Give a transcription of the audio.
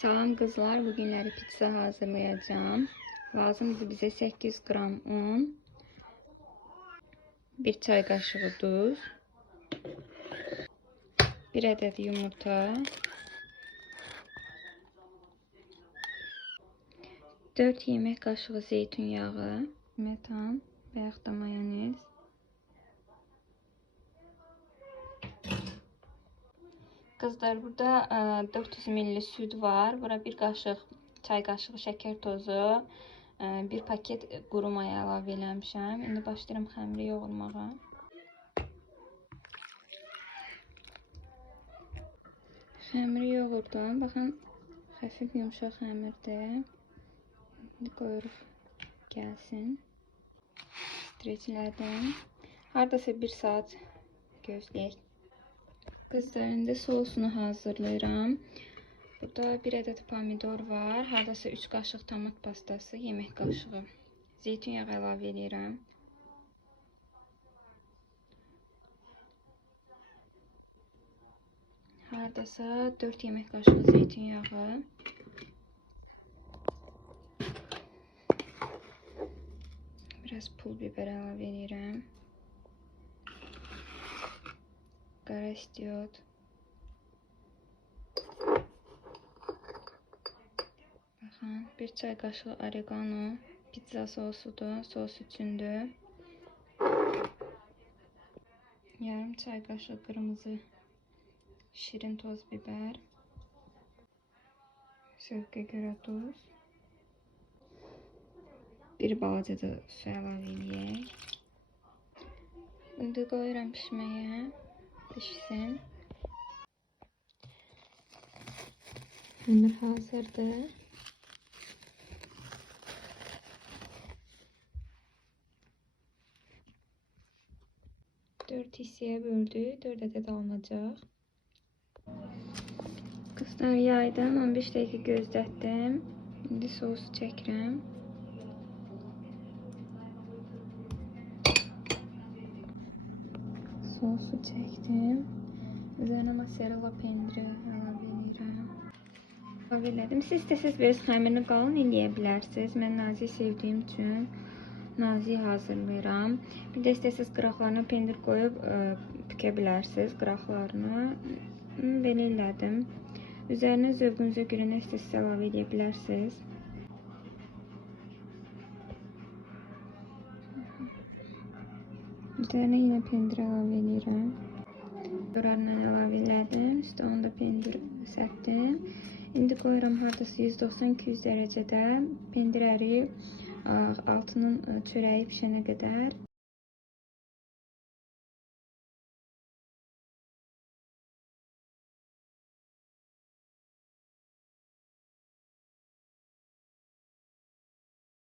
Salam kızlar, bugünləri pizza hazırlayacağım. Lazımdır bizə 800 qram un, 1 çay qaşığı duz, 1 ədəd yumurta, 4 yemək qaşığı zeytun yağı, metan və yaxud da mayonez, Kızlar burada e, 400 ml süt var. Bura bir qaşıq çay qaşığı şəkər tozu, e, bir paket quru maya əlavə eləmişəm. İndi başlayıram xəmiri yoğurmağa. Xəmiri yoğurdum. Baxın, xəfif yumşaq xəmirdir. İndi qoyuruq gəlsin. Streçlədim. Hardasa 1 saat gözləyək. Kızlarında sosunu hazırlayıram. Burada bir adet pomidor var. Hardasa 3 qaşıq tomat pastası, yemək qaşığı. Zeytun yağı əlavə edirəm. Hardasa 4 yemək qaşığı zeytun yağı. Biraz pul biber əlavə edirəm. Qara istiot. Baxın, bir çay qaşığı oregano, pizza sosudur, sos üçündür. Yarım çay qaşığı qırmızı şirin toz biber. Zövqə görə duz. Bir balaca da su əlavə edək. İndi qoyuram pişməyə. pişsin. Bunlar hazırdı. Dört hisseye böldü. Dört adet alınacak. Qızlar yaydım. 15 dəqiqə gözlətdim. İndi sousu çəkirəm. Sosu çəkdim. Üzərinə mozzarella pendiri əlavə edirəm. Əlavə elədim. Siz istəsiz biraz xəmirini qalın eləyə bilərsiniz. Mən nazik sevdiyim üçün nazik hazırlayıram. Bir də istəsiz qıraqlarına pendir qoyub ə, bükə bilərsiniz qıraqlarını. Belə elədim. Üzərinə zövqünüzə görə nə istəsiz əlavə edə bilərsiniz. Üzerine yine pendir əlavə edirəm. Yorarla əlavə elədim. Üstə onu da pendir sərtdim. İndi qoyuram hardasa 190-200 dərəcədə pendir əriyib altının çörəyi pişənə qədər